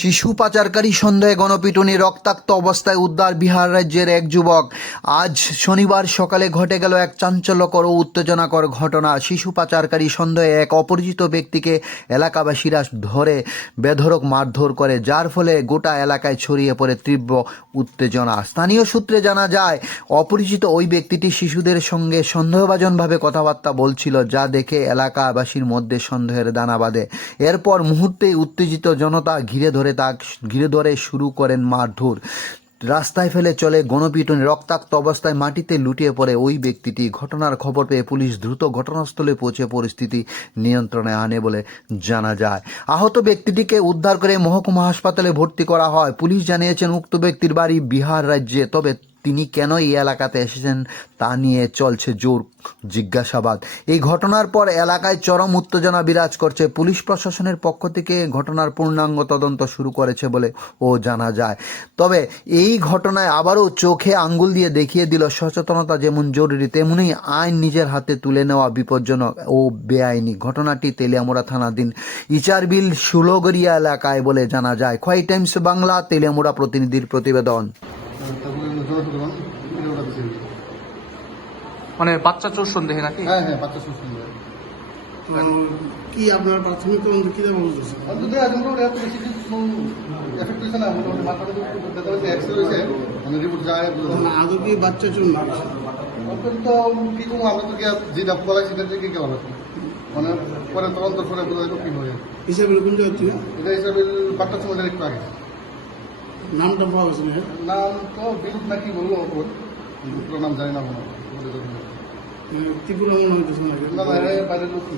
শিশু পাচারকারী সন্দেহে গণপিটুনি, রক্তাক্ত অবস্থায় উদ্ধার বিহার রাজ্যের এক যুবক। আজ শনিবার সকালে ঘটে গেল এক চাঞ্চল্যকর ও উত্তেজনাকর ঘটনা। শিশু পাচারকারী সন্দেহে এক অপরিচিত ব্যক্তিকে এলাকাবাসীরা ধরে বেধড়ক মারধর করে, যার ফলে গোটা এলাকায় ছড়িয়ে পড়ে তীব্র উত্তেজনা। স্থানীয় সূত্রে জানা যায়, অপরিচিত ওই ব্যক্তিটি শিশুদের সঙ্গে সন্দেহভাজনভাবে কথাবার্তা বলছিল, যা দেখে এলাকাবাসীর মধ্যে সন্দেহের দানা বাঁধে। এরপর মুহূর্তেই উত্তেজিত জনতা ঘিরে ধরে শুরু করেন মারধর। রাস্তায় ফেলে চলে গণপিটুনি। রক্তাক্ত অবস্থায় মাটিতে লুটিয়ে পড়ে ওই ব্যক্তিটি। ঘটনার খবর পেয়ে পুলিশ দ্রুত ঘটনাস্থলে পৌঁছে পরিস্থিতি নিয়ন্ত্রণে আনে বলে জানা যায়। আহত ব্যক্তিটিকে উদ্ধার করে মহকুমা হাসপাতালে ভর্তি করা হয়। পুলিশ জানিয়েছেন, উক্ত ব্যক্তির বাড়ি বিহার রাজ্যে, তবে তিনি কেন এই এলাকাতে এসেছেন তা নিয়ে চলছে জোর জিজ্ঞাসাবাদ। এই ঘটনার পর এলাকায় চরম উত্তেজনা বিরাজ করছে। পুলিশ প্রশাসনের পক্ষ থেকে ঘটনার পূর্ণাঙ্গ তদন্ত শুরু করেছে বলে জানা যায়। তবে এই ঘটনায় আবারও চোখে আঙ্গুল দিয়ে দেখিয়ে দিল, সচেতনতা যেমন জরুরি, তেমনি আইন নিজের হাতে তুলে নেওয়া বিপজ্জনক ও বেআইনি। ঘটনাটি তেলিয়ামুড়া থানাধীন ইচারবিল সুলগরিয়া এলাকায় বলে জানা যায়। খোয়াই টাইমস বাংলা, তেলিয়ামুড়া প্রতিনিধির প্রতিবেদন। মানে বাচ্চা চোর সন্দেহে নাকি? হ্যাঁ হ্যাঁ, বাচ্চা চোর সন্দেহে। কি আপনার প্রাথমিক তদন্ত কি বলতেছে? যদি আজ মোটামুটি এত বেশি কিছু এফেক্ট হয়েছে না, মোটামুটি মাথাটা দেখা হয়েছে, এক্সরে হয়েছে, মানে রিপোর্ট যায়। আদৌ কি বাচ্চা চুন তো কি করবো, আমরা তো যেটা বলা সেটা থেকে কি হবে, মানে পরে তদন্ত করে বোঝা যাবে কি হবে। হিসাবে কোন জায়গা থেকে? এটা হিসাবে বাচ্চা সময় একটু আগে। নামটা পাওয়া গেছে না? নাম তো বিরূপ নাকি বললো, পুরো নাম জানি না মনে হয়। ত্রিপুরা মনে হইতেছে না? না, বাইরের লোক কি